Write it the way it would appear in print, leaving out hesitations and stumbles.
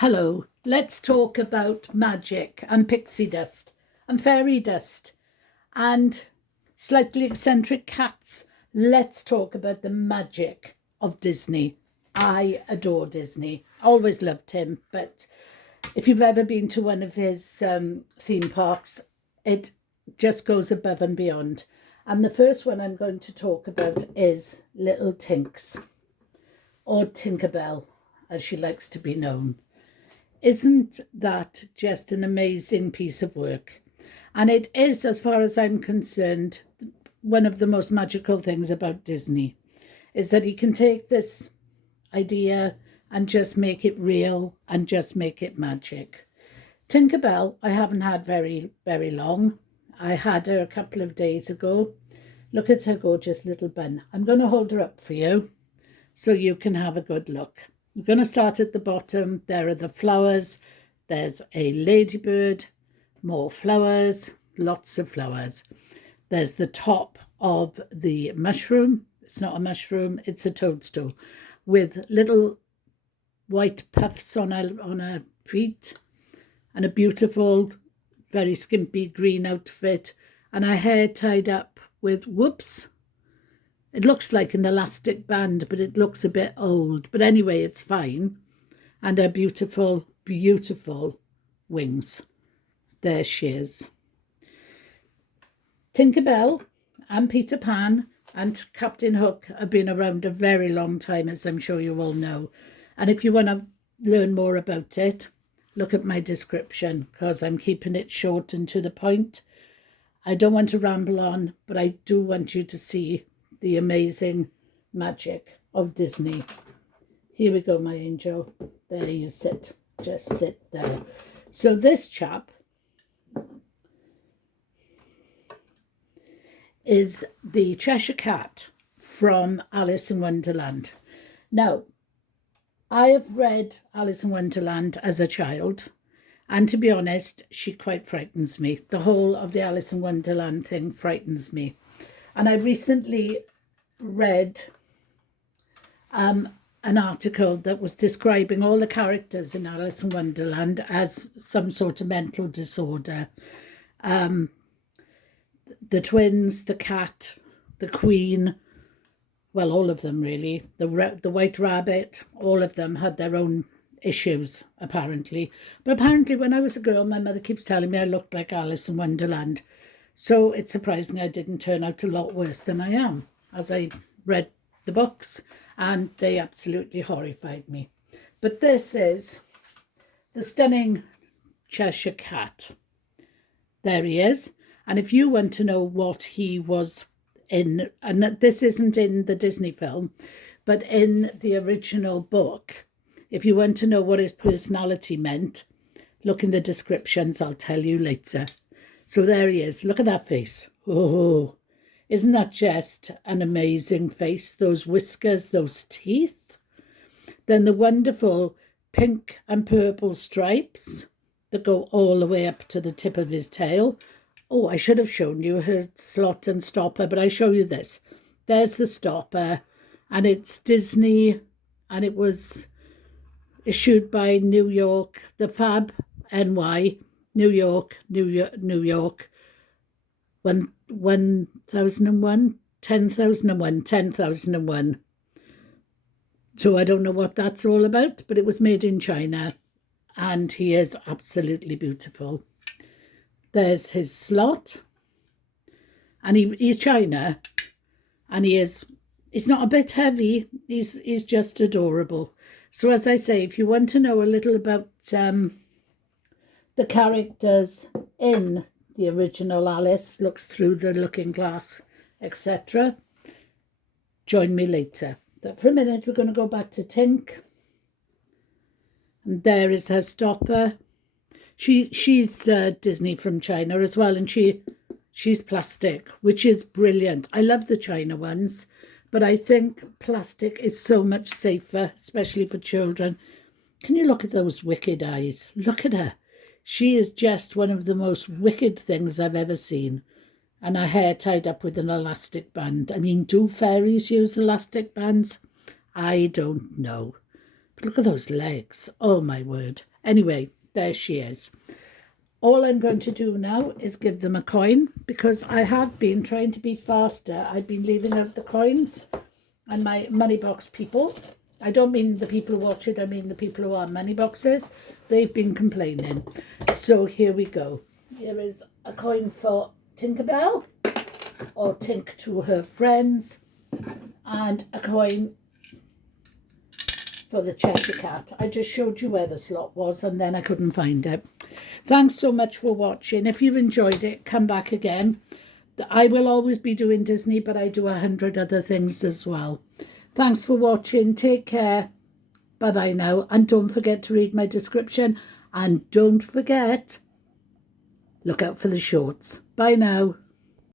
Hello, let's talk about magic and pixie dust and fairy dust and slightly eccentric cats. Let's talk about the magic of Disney. I adore Disney. Always loved him, but if you've ever been to one of his theme parks, it just goes above and beyond. And the first one I'm going to talk about is Little Tinks, or Tinkerbell, as she likes to be known. Isn't that just an amazing piece of work? And it is, as far as I'm concerned, one of the most magical things about Disney is that he can take this idea and just make it real and just make it magic. Tinkerbell, I haven't had very long. I had her a couple of days ago. Look at her gorgeous little bun. I'm going to hold her up for you so you can have a good look. We're going to start at the bottom. There are the flowers. There's a ladybird, more flowers, lots of flowers. There's the top of the mushroom. It's not a mushroom, it's a toadstool with little white puffs on her feet and a beautiful, very skimpy green outfit and her hair tied up with whoops. It looks like an elastic band, but it looks a bit old. But anyway, it's fine. And her beautiful, beautiful wings. There she is. Tinkerbell and Peter Pan and Captain Hook have been around a very long time, as I'm sure you all know. And if you want to learn more about it, look at my description, because I'm keeping it short and to the point. I don't want to ramble on, but I do want you to see the amazing magic of Disney. Here we go, my angel. There you sit. Just sit there. So this chap is the Cheshire Cat from Alice in Wonderland. Now, I have read Alice in Wonderland as a child, and to be honest, she quite frightens me. The whole of the Alice in Wonderland thing frightens me. And I recently read an article that was describing all the characters in Alice in Wonderland as some sort of mental disorder. The twins, the cat, the queen, well, all of them really, the white rabbit, all of them had their own issues, apparently. But apparently when I was a girl, my mother keeps telling me I looked like Alice in Wonderland. So it's surprising I didn't turn out a lot worse than I am, as I read the books, and they absolutely horrified me. But this is the stunning Cheshire Cat. There he is. And if you want to know what he was in, and this isn't in the Disney film, but in the original book, if you want to know what his personality meant, look in the descriptions, I'll tell you later. So there he is. Look at that face. Oh, isn't that just an amazing face? Those whiskers, those teeth. Then the wonderful pink and purple stripes that go all the way up to the tip of his tail. Oh, I should have shown you her slot and stopper, but I show you this. There's the stopper, and it's Disney, and it was issued by New York, the Fab NY. New York, 1001. So I don't know what that's all about, but it was made in China, and he is absolutely beautiful. There's his slot, and he's China, and he's not a bit heavy. He's just adorable. So as I say, if you want to know a little about the characters in the original Alice, looks through the looking glass, etc., join me later. But for a minute, we're going to go back to Tink. And there is her stopper. She's Disney from China as well, and she's plastic, which is brilliant. I love the China ones, but I think plastic is so much safer, especially for children. Can you look at those wicked eyes? Look at her. She is just one of the most wicked things I've ever seen. And her hair tied up with an elastic band. I mean, do fairies use elastic bands? I don't know. But look at those legs. Oh, my word. Anyway, there she is. All I'm going to do now is give them a coin, because I have been trying to be faster. I've been leaving out the coins, and my money box people, I don't mean the people who watch it, I mean the people who are money boxes, they've been complaining. So here we go. Here is a coin for Tinkerbell, or Tink to her friends, and a coin for the Cheshire cat. I just showed you where the slot was and then I couldn't find it. Thanks so much for watching. If you've enjoyed it, come back again. I will always be doing Disney, but I do 100 other things as well. Thanks for watching. Take care. Bye-bye now. And don't forget to read my description. And don't forget, look out for the shorts. Bye now.